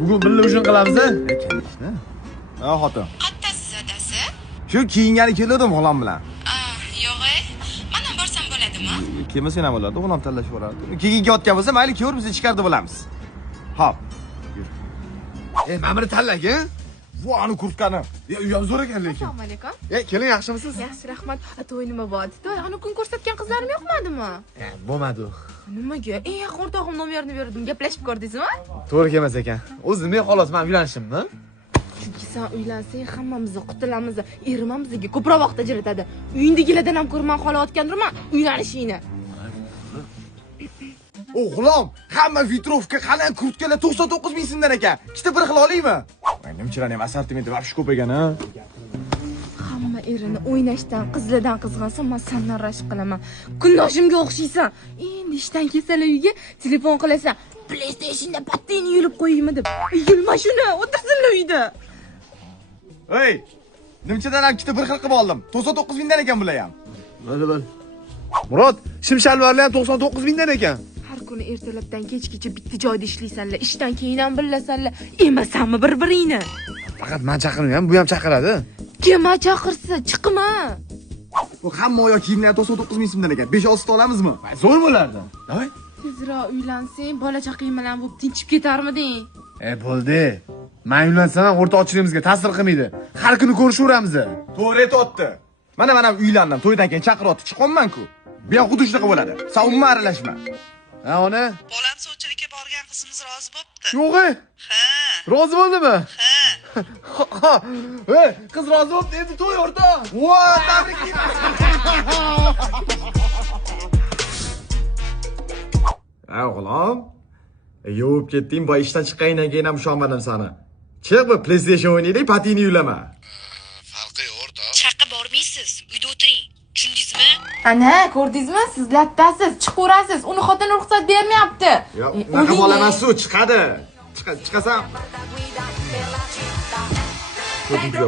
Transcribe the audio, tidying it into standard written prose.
Bugun birga ujin qilamiz. Ha, xotin. Qattasiz adasi? Shu kiyingani keldim xolam bilan. Yo'q-e. Mana borsam bo'ladimi? Kelmasa ham bo'ladi, xolam tanlashib yuboradi. Keyin yotgan bo'lsa, mayli kelaver, biz ichkarida bo'lamiz. Hop. Mana buni tanlang-a? Bu ani kurtkani. U ham zo'r ekan lekin. Assalomu alaykum. Keling, yaxshimisiz? Yaxshi, rahmat. To'y nima bo'ldi? To'y ana kun ko'rsatgan qizlarim yo'qmadimi? Bo'lmadi. Nimaga? Eng yaqin o'rtog'im nomerini berdim. Gaplashib ko'rdingizmi? To'g'ri kelmas ekan. O'zi men xolos men uylanishimmi? Chunki sen uylansang hammamizni qutulamiz. Erim ham bizga ko'proq vaqt ajratadi. Uyingdagilardan ham ko'rman xolayotgandirman uylanishingni. O'g'lom, hamma vitrovka, qalin kurtkalar 99 ming so'mdan ekan. Ikkita bir xil olaymi? Nimchilarning ham assortimenti vaqti ko'p ekan, ha? Hamma erini o'ynashdan, qizlardan qizg'ansa, men sendan rashk qilaman. Kundoshimga o'xshaysan. Endi ishdan kelsalar uyga telefon qilasan. PlayStationda patini yulib qo'yaymi deb. Yulma shuni, o'tirsinlar uyda. Hey! Nimchadan ham ikkita bir xil qilib oldim. 99 mingdan ekan bular ham. Bo'l. Murod, shim-shalvarlar ham 99 mingdan ekan. Har kuni ertalabdan kechgacha bitta joyda ishlaysanlar, ishdan keyin ham birlasanlar, emasanmi bir-biringni? Faqat men chaqirmayman, bu ham chaqiradi. Kim chaqirsa, chiqma. Bu hamma oyoq kiyimlar 99 ming so'mdan ekan. 5-6 ta olamizmi? Zo'r bo'lardi. Davay. Tezroq uylansang, bola chaqang bilan bo'lib tinchib ketarmiding? Bo'ldi. Men uylansam ham o'rtoqchiligimizga ta'sir qilmaydi. Har kuni ko'rishaveramiz. To'g'ri aytibdi. Mana chaqirayotdi, to'ydan keyin chaqiryapti, chiqyapman-ku. Bu ham xuddi shunaqa bo'ladi. Sen umuman aralashma. Ha, ona? Bolam sovchilikka borgan qizimiz rozi bo'pti. Yo'q-e. Ha. Rozi bo'ldimi? Ha. Hey, qiz rozi bo'ldi, endi to'y o'rtoq. Vo, tabriklayman. O'g'lom, yuvib ketding, boy ishdan chiqqandan keyin ham ushomadim seni. Chiq, bu PlayStation o'ynaylik, patini yulama. Farqi yo'q o'rtoq. Chaqqa bormaysiz. Uyda o'tiring. Tushundingizmi? Ana, ko'rdingizmi? Siz lattasiz, chiqaverasiz. Uni xotini ruxsat bermayapti. Yo'q, unaqa bola emas, u chiqadi. Chiqasan. Pedro,